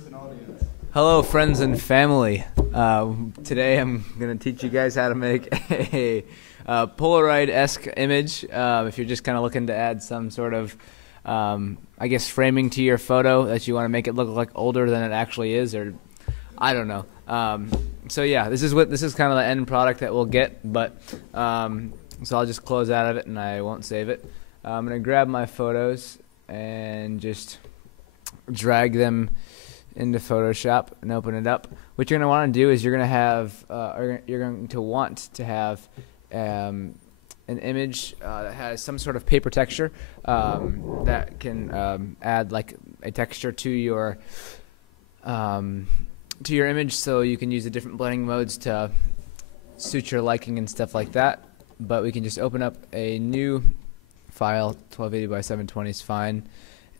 first-person audience. Hello, friends and family. Today I'm going to teach you guys how to make a Polaroid-esque image. If you're just kind of looking to add some sort of, I guess, framing to your photo that you want to make it look like older than it actually is, or I don't know. So yeah, this is kind of the end product that we'll get. But so I'll just close out of it and I won't save it. I'm going to grab my photos and just drag them into Photoshop and open it up. What you're going to want to do is you're going to want to have an image that has some sort of paper texture that can add like a texture to your image, so you can use the different blending modes to suit your liking and stuff like that. But we can just open up a new file. 1280 by 720 is fine.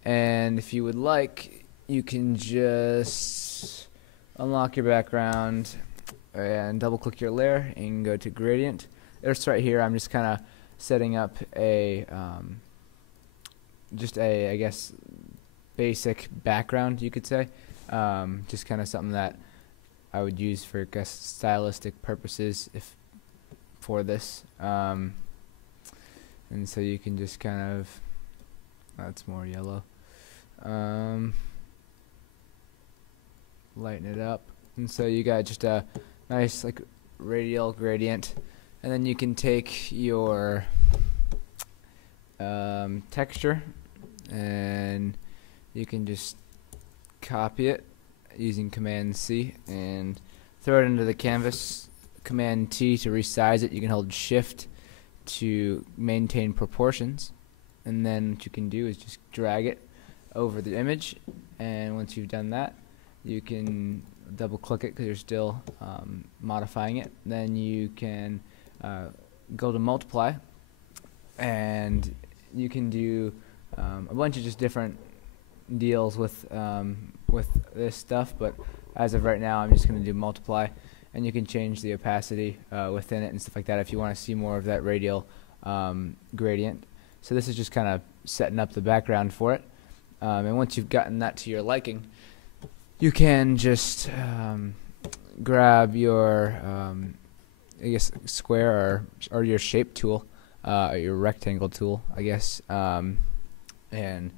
And if you would like, you can just unlock your background and double click your layer and go to gradient. It's right here. I'm just kind of setting up a I guess basic background, you could say. Just kind of something that I would use for, I guess, stylistic purposes for this. And so you can just kind of, that's more yellow. Lighten it up, and so you got just a nice like radial gradient, and then you can take your texture and you can just copy it using Command C and throw it into the canvas. Command T to resize it. You can hold Shift to maintain proportions, and then what you can do is just drag it over the image, and once you've done that, you can double click it because you're still modifying it. Then you can go to multiply, and you can do a bunch of just different deals with this stuff, but as of right now I'm just going to do multiply, and you can change the opacity within it and stuff like that if you want to see more of that radial gradient. So this is just kind of setting up the background for it. And once you've gotten that to your liking, you can just grab your I guess square or your shape tool, or your rectangle tool, I guess, and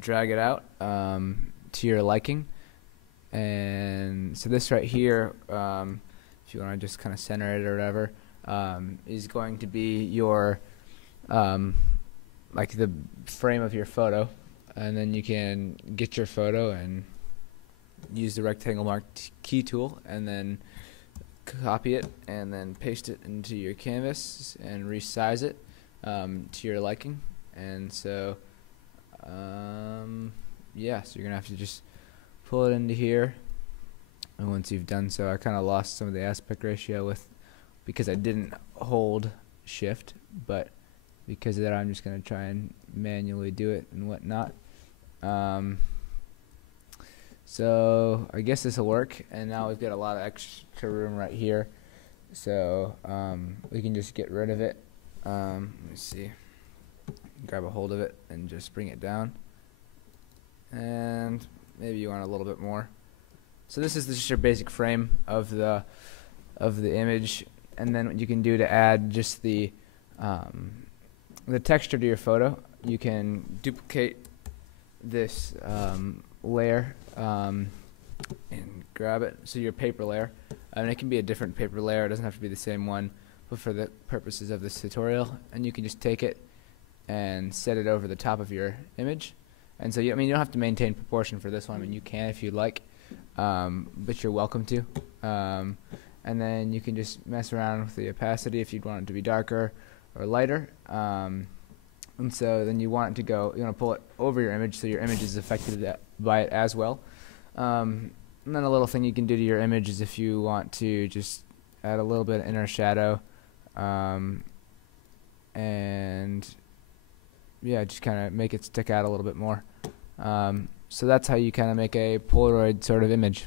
drag it out to your liking. And so this right here, if you want to just kind of center it or whatever, is going to be your like the frame of your photo. And then you can get your photo and use the rectangle marquee tool and then copy it and then paste it into your canvas and resize it to your liking. And so yeah, so you're gonna have to just pull it into here, and once you've done so, I kind of lost some of the aspect ratio because I didn't hold Shift, but because of that I'm just gonna try and manually do it and whatnot. So I guess this will work, and now we've got a lot of extra room right here, so we can just get rid of it. Let me see, grab a hold of it and just bring it down, and maybe you want a little bit more. So this is just your basic frame of the image, and then what you can do to add just the texture to your photo, you can duplicate this layer and grab it, so your paper layer, and it can be a different paper layer, it doesn't have to be the same one, but for the purposes of this tutorial, and you can just take it and set it over the top of your image. And so you don't have to maintain proportion for this one. I mean, you can if you'd like, but you're welcome to. And then you can just mess around with the opacity if you'd want it to be darker or lighter. And so then you want to pull it over your image so your image is affected by it as well. And then a little thing you can do to your image is if you want to just add a little bit of inner shadow, and yeah, just kind of make it stick out a little bit more. So that's how you kind of make a Polaroid sort of image.